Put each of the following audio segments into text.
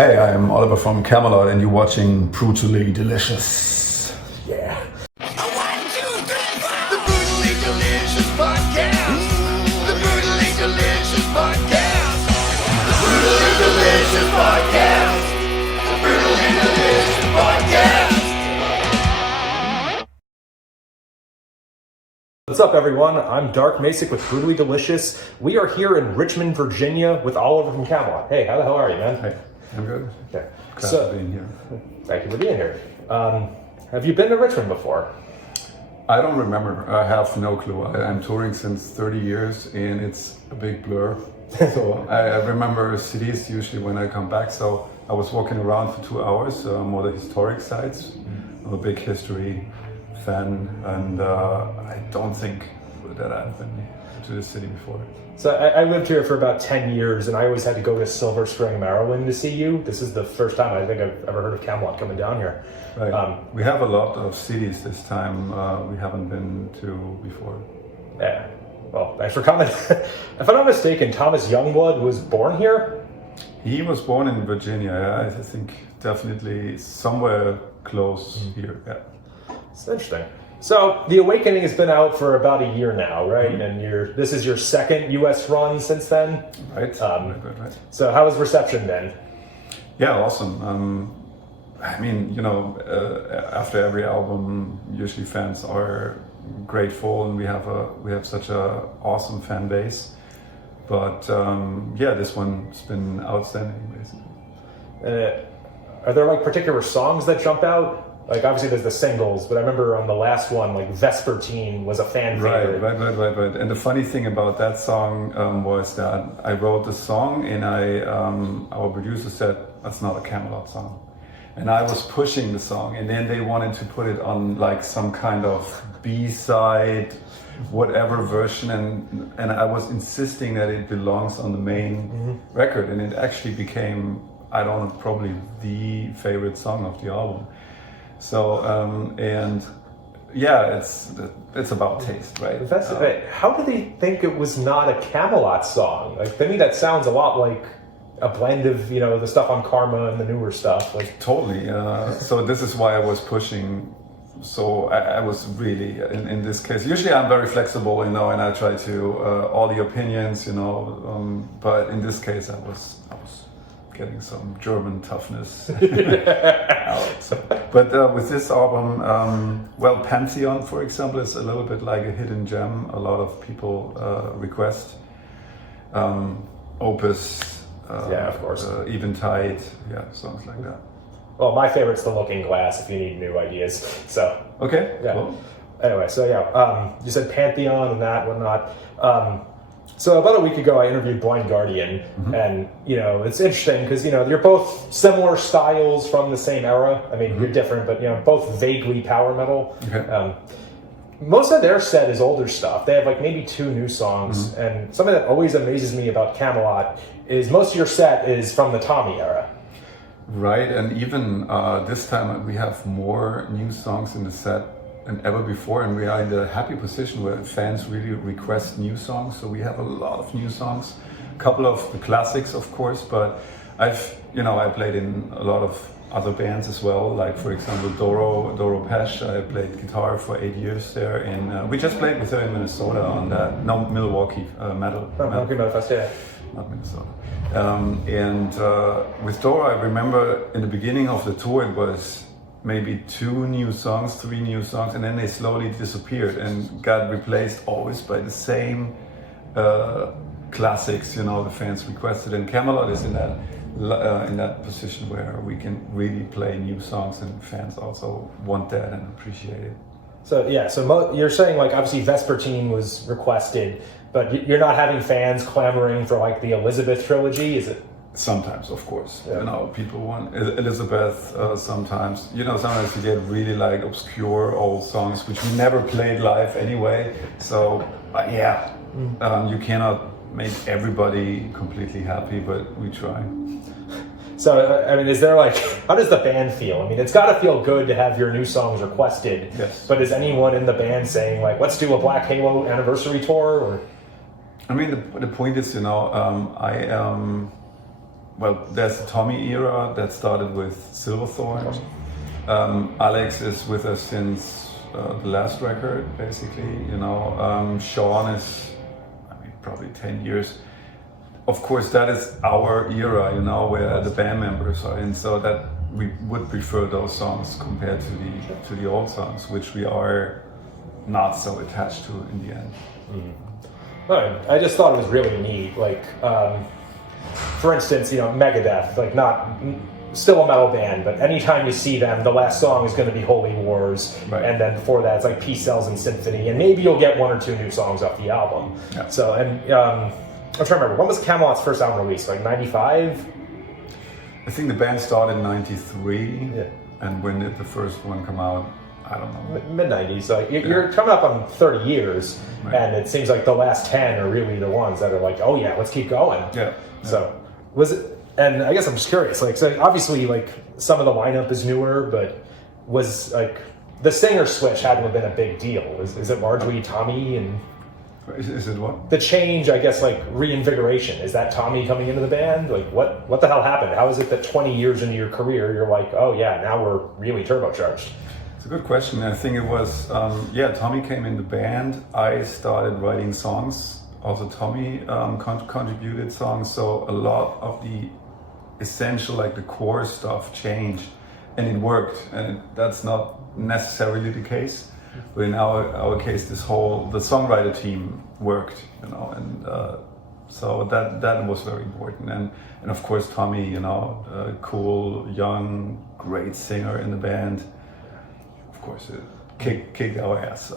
Hey, I'm Oliver from Kamelot, and you're watching Brutally Delicious. Yeah. One, two, three, four. The Brutally Delicious Podcast. The Brutally Delicious Podcast. The Brutally Delicious Podcast. The Brutally Delicious Podcast. What's up, everyone? I'm Dark Macek with Brutally Delicious. We are here in Richmond, Virginia with Oliver from Kamelot. Hey, how the hell are you, man? Hey, I'm good. Okay. Glad to be here. Thank you for being here. Have you been to Richmond before? I don't remember. I have no clue. I'm touring since 30 years, and it's a big blur. So I remember cities usually when I come back. So I was walking around for 2 hours, more the historic sites. I'm a big history fan, and I don't think that I've been to the city before. So I lived here for about 10 years, and I always had to go to Silver Spring, Maryland to see you. This is the first time I think I've ever heard of Kamelot coming down here. Right. We have a lot of cities this time we haven't been to before. Yeah. Well, thanks for coming. If I'm not mistaken, Thomas Youngblood was born here? He was born in Virginia, yeah. I think definitely somewhere close here, yeah. It's interesting. So The Awakening has been out for about a year now, right? And this is your second US run since then? Right. Right. So how has reception been? Yeah, awesome. I mean, after every album, usually fans are grateful, and we have such a awesome fan base. But this one's been outstanding, basically. Are there like particular songs that jump out? Like obviously there's the singles, but I remember on the last one, like Vespertine was a fan favorite. Right. And the funny thing about that song was that I wrote the song, and our producer said, that's not a Kamelot song. And I was pushing the song, and then they wanted to put it on like some kind of B-side, whatever version, and I was insisting that it belongs on the main record, and it actually became, probably the favorite song of the album. So it's about taste, right? How do they think it was not a Kamelot song? Like to me, that sounds a lot like a blend of the stuff on Karma and the newer stuff. Like totally. So this is why I was pushing. So I was really in this case. Usually I'm very flexible, and I try to all the opinions, but in this case I was getting some German toughness out. But with this album, Pantheon, for example, is a little bit like a hidden gem. A lot of people request. Opus, of course. Eventide, songs like that. Well, my favorite's The Looking Glass if you need new ideas. So okay, yeah. Cool. Anyway, you said Pantheon and that whatnot. So about a week ago, I interviewed Blind Guardian, and it's interesting because you're both similar styles from the same era. I mean, you're different, but both vaguely power metal. Okay. Most of their set is older stuff. They have like maybe 2 new songs, and something that always amazes me about Kamelot is most of your set is from the Tommy era. Right, and even this time we have more new songs in the set than ever before, and we are in the happy position where fans really request new songs. So we have a lot of new songs, a couple of the classics, of course, but I played in a lot of other bands as well, like for example Doro Pesh. I played guitar for 8 years there, and we just played with her in Minnesota on that Milwaukee metal. Milwaukee Metal Fest, yeah. Not Minnesota. And with Doro, I remember in the beginning of the tour it was maybe 2 new songs, 3 new songs, and then they slowly disappeared and got replaced always by the same classics, the fans requested. And Kamelot is in that position where we can really play new songs, and fans also want that and appreciate it. So you're saying like obviously Vespertine was requested, but you're not having fans clamoring for like the Elizabeth trilogy, is it? Sometimes, of course, people want Elizabeth. Sometimes, sometimes you get really like obscure old songs which we never played live anyway. So, you cannot make everybody completely happy, but we try. So, I mean, is there like, how does the band feel? I mean, it's got to feel good to have your new songs requested. Yes. But is anyone in the band saying like, let's do a Black Halo anniversary tour? Or? I mean, the point is, well, there's the Tommy era that started with Silverthorn. Alex is with us since the last record, basically. You know, Sean is, I mean, probably 10 years. Of course, that is our era, you know, where the band members are in, so that we would prefer those songs compared to the old songs, which we are not so attached to in the end. I just thought it was really neat. Like, for instance, you know, Megadeth, like still a metal band, but anytime you see them, the last song is going to be Holy Wars, right. And then before that, it's like Peace Sells and Symphony, and maybe you'll get one or two new songs off the album. Yeah. So, and I'm trying to remember, when was Kamelot's first album released? Like 95? I think the band started in 93, Yeah. and when did the first one come out? I don't know. Mid-90s. So you're coming up on 30 years, right. And it seems like the last 10 are really the ones that are like, oh yeah, let's keep going. Yeah. So, was it, and I guess I'm just curious, like, so obviously, like, some of the lineup is newer, but was, like, the singer switch had to have been a big deal. Is it largely Tommy and... Is it what? The change, I guess, like, reinvigoration. Is that Tommy coming into the band? Like, what the hell happened? How is it that 20 years into your career, you're like, oh yeah, now we're really turbocharged? It's a good question. I think it was, Tommy came in the band. I started writing songs. Also, Tommy contributed songs. So a lot of the essential, like the core stuff changed, and it worked. And that's not necessarily the case. But in our case, the songwriter team worked, you know, and so that was very important. And of course, Tommy, you know, a cool, young, great singer in the band. Of course, it kicked our ass.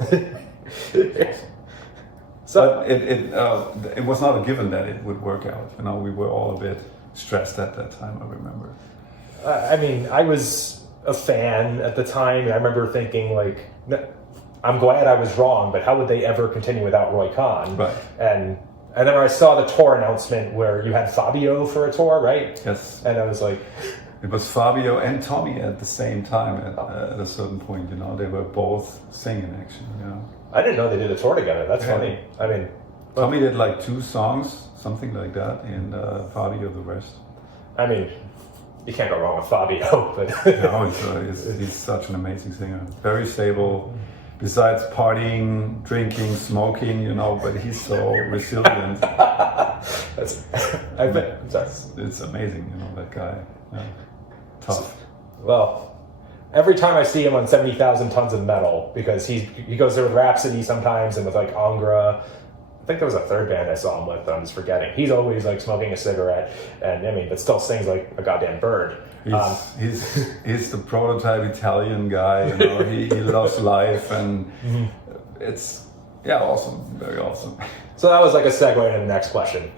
So but it was not a given that it would work out. You know, we were all a bit stressed at that time. I remember. I mean, I was a fan at the time, and I remember thinking, like, I'm glad I was wrong, but how would they ever continue without Roy Khan? Right. And then I saw the tour announcement where you had Fabio for a tour, right? Yes. And I was like... It was Fabio and Tommy at the same time at a certain point, you know. They were both singing, actually, you know. I didn't know they did a tour together. That's funny. I mean... Tommy did like 2 songs, something like that, and Fabio the rest. I mean, you can't go wrong with Fabio, but... No, he's such an amazing singer. Very stable. Besides partying, drinking, smoking, you know, but he's so resilient. It's amazing, you know, that guy. Yeah. Tough. Well, every time I see him on 70,000 Tons of Metal, because he goes there with Rhapsody sometimes and with like Angra. I think there was a third band I saw him with, I'm just forgetting. He's always like smoking a cigarette, and I mean, but still sings like a goddamn bird. He's the prototype Italian guy, you know. He loves life, and it's awesome, very awesome. So that was like a segue into the next question.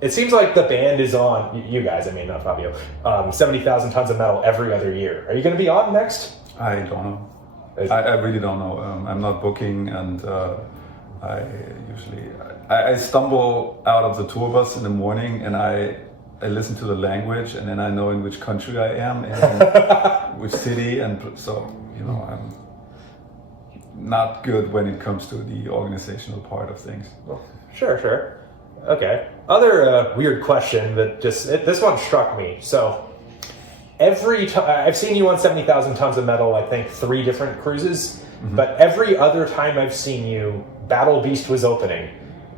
It seems like the band is on, you guys, I mean, not Fabio, 70,000 Tons of Metal every other year. Are you going to be on next? I don't know. I really don't know. I'm not booking, and I usually I stumble out of the tour bus in the morning, and I listen to the language, and then I know in which country I am and which city, and so, you know, I'm not good when it comes to the organizational part of things. Well, sure. Okay. Other weird question that this one struck me. So every time I've seen you on 70,000 Tons of Metal, I think 3 different cruises, but every other time I've seen you, Battle Beast was opening.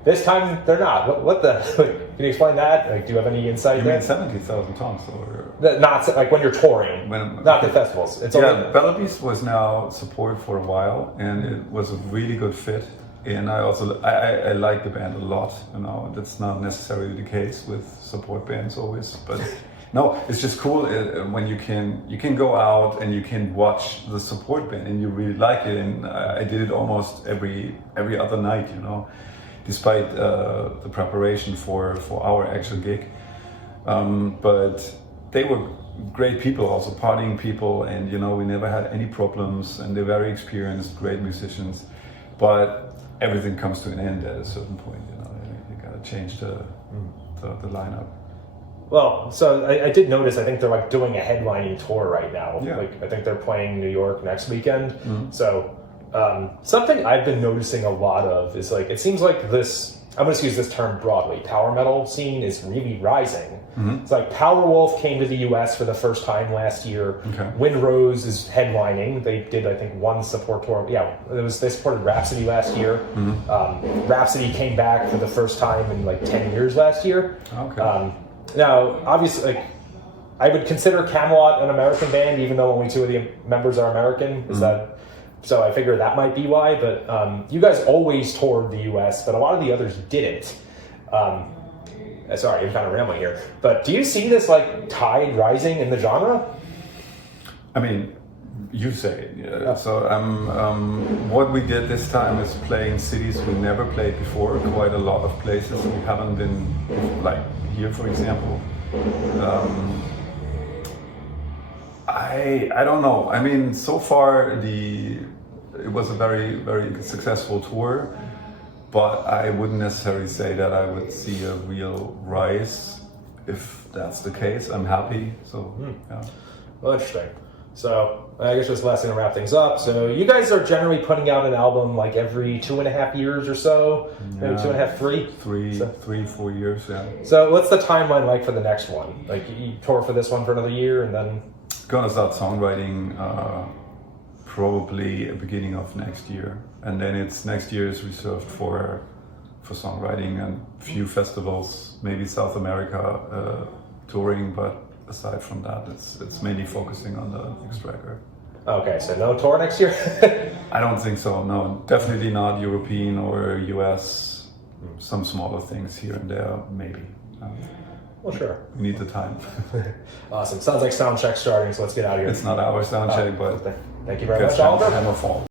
This time they're not. What the? Can you explain that? Like, do you have any insight? You there? mean 70,000 tons, or not like when you're touring, not the festivals. It's only... Battle Beast was now support for a while, and it was a really good fit. And I also I like the band a lot. You know, that's not necessarily the case with support bands always, but no, it's just cool when you can go out and you can watch the support band and you really like it. And I did it almost every other night, you know, despite the preparation for our actual gig. But they were great people, also partying people, and you know, we never had any problems, and they're very experienced, great musicians. But everything comes to an end at a certain point, you know. You gotta change the lineup. Well, so I did notice, I think they're like doing a headlining tour right now. Yeah. Like, I think they're playing New York next weekend. So Something I've been noticing a lot of is like, it seems like this, I'm going to use this term broadly, power metal scene is really rising. It's like Powerwolf came to the US for the first time last year. Okay. Wind Rose is headlining. They did, I think, one support tour. Yeah, they supported Rhapsody last year. Rhapsody came back for the first time in like 10 years last year. Okay. Now, obviously, like, I would consider Kamelot an American band, even though only 2 of the members are American. Is that so? I figure that might be why. But you guys always toured the U.S., but a lot of the others didn't. Sorry, I'm kind of rambling here. But do you see this like tide rising in the genre? I mean, you say it. Yeah. So what we did this time is playing cities we never played before. Quite a lot of places we haven't been, like here, for example. I don't know. I mean, so far it was a very, very successful tour, but I wouldn't necessarily say that I would see a real rise. If that's the case, I'm happy. So yeah. Well, interesting. So I guess just last thing to wrap things up. So you guys are generally putting out an album like every 2.5 years or so, maybe 2.5, 3? 3, 4 years. Yeah. So what's the timeline like for the next one? Like you tour for this one for another year, and then gonna start songwriting probably beginning of next year, and then next year is reserved for songwriting and few festivals, maybe South America touring, but aside from that, it's mainly focusing on the next record. Okay, so no tour next year? I don't think so. No, definitely not European or US. Some smaller things here and there, maybe. Well, sure. We need the time. Awesome. Sounds like sound check starting, so let's get out of here. It's not our sound check, but thank you very much, Oliver. Hammerfall.